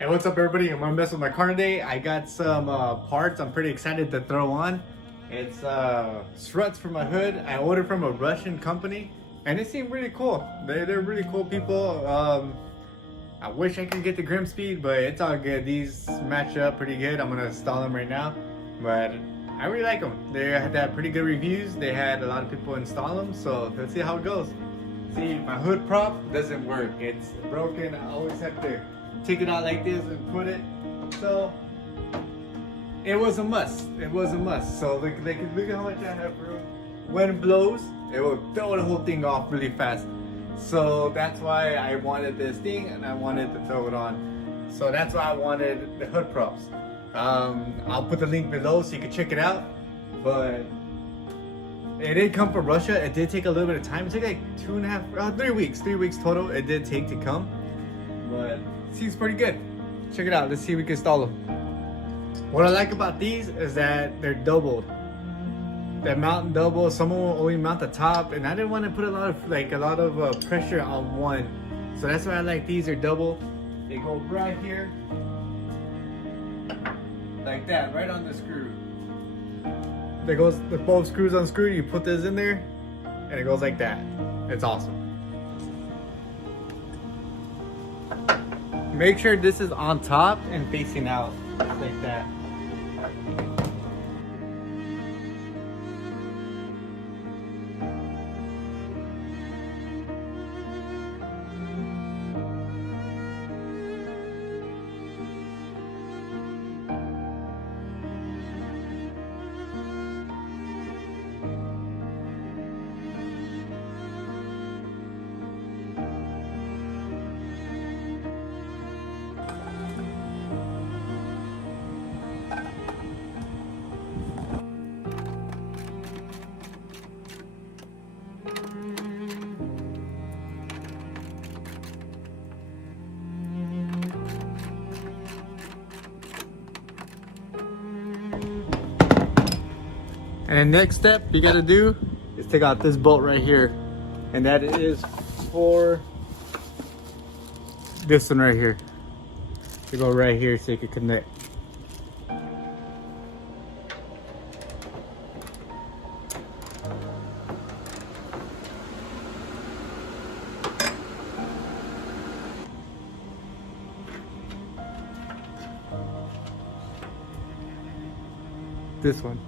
Hey, what's up everybody? I'm gonna mess with my car today. I got some parts I'm pretty excited to throw on. It's struts for my hood. I ordered from a Russian company and they seem really cool. They're really cool people. I wish I could get the Grim speed, but it's all good. These match up pretty good. I'm gonna install them right now, but I really like them. They had pretty good reviews. They had a lot of people install them, so let's see how it goes. See, my hood prop doesn't work. It's broken. I always have to take it out like this and put it. So it was a must. It was a must. So look at how much I have room. When it blows, it will throw the whole thing off really fast. So that's why I wanted this thing and I wanted to throw it on. So that's why I wanted the hood props. I'll put the link below so you can check it out. But it did come from Russia. It did take a little bit of time. It took like 3 weeks total. It did take to come, but it seems pretty good. Check it out. Let's see if we can install them. What I like about these is that they're doubled. They're mounting double. Someone will only mount the top, and I didn't want to put a lot of pressure on one, so that's why I like these. Are double. They go right here, like that, right on the screw. There goes the both screws unscrewed. You put this in there, and it goes like that. It's awesome. Make sure this is on top and facing out, like that. And next step you gotta do is take out this bolt right here. And that is for this one right here. To go right here so you can connect. This one.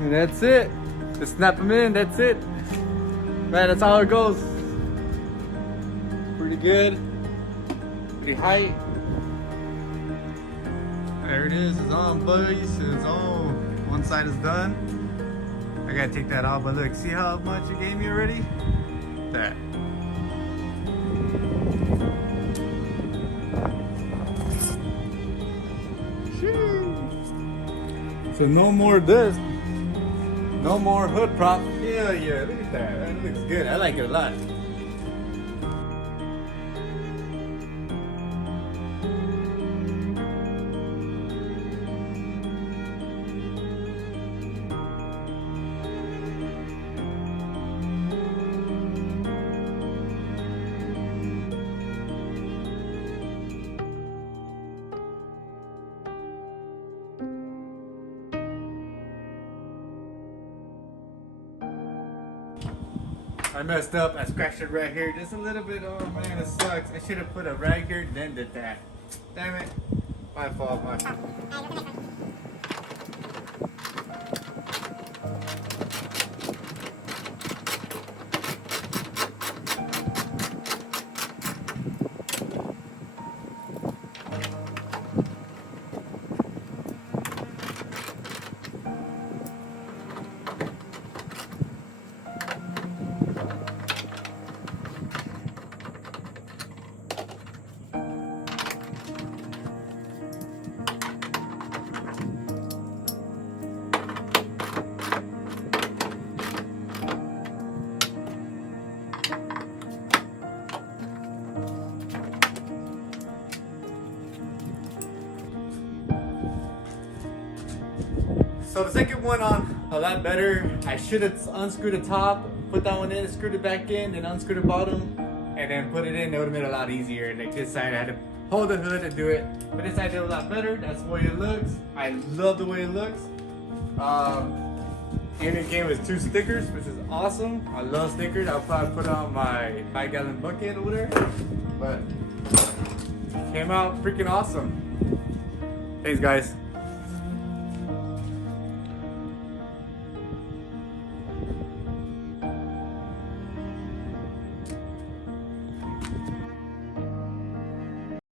And that's it. Just snap them in, that's it. Man, that's how it goes. Pretty good. Pretty high. There it is, it's on, buddies. It's on. One side is done. I gotta take that off, but look, see how much it gave me already? That. So no more this. No more hood prop. Yeah, look at that. That looks good. I like it a lot. I messed up. I scratched it right here just a little bit. Oh man, it sucks. I should have put a rag here, then did that. Damn it. My fault. My fault. So the second one on a lot better. I should have unscrewed the top, put that one in, screwed it back in, then unscrewed the bottom, and then put it in. It would have been a lot easier. Like this side, I had to hold the hood and do it. But this side did a lot better. That's the way it looks. I love the way it looks. And it came with 2 stickers, which is awesome. I love stickers. I'll probably put on my 5-gallon bucket over there. But came out freaking awesome. Thanks, guys.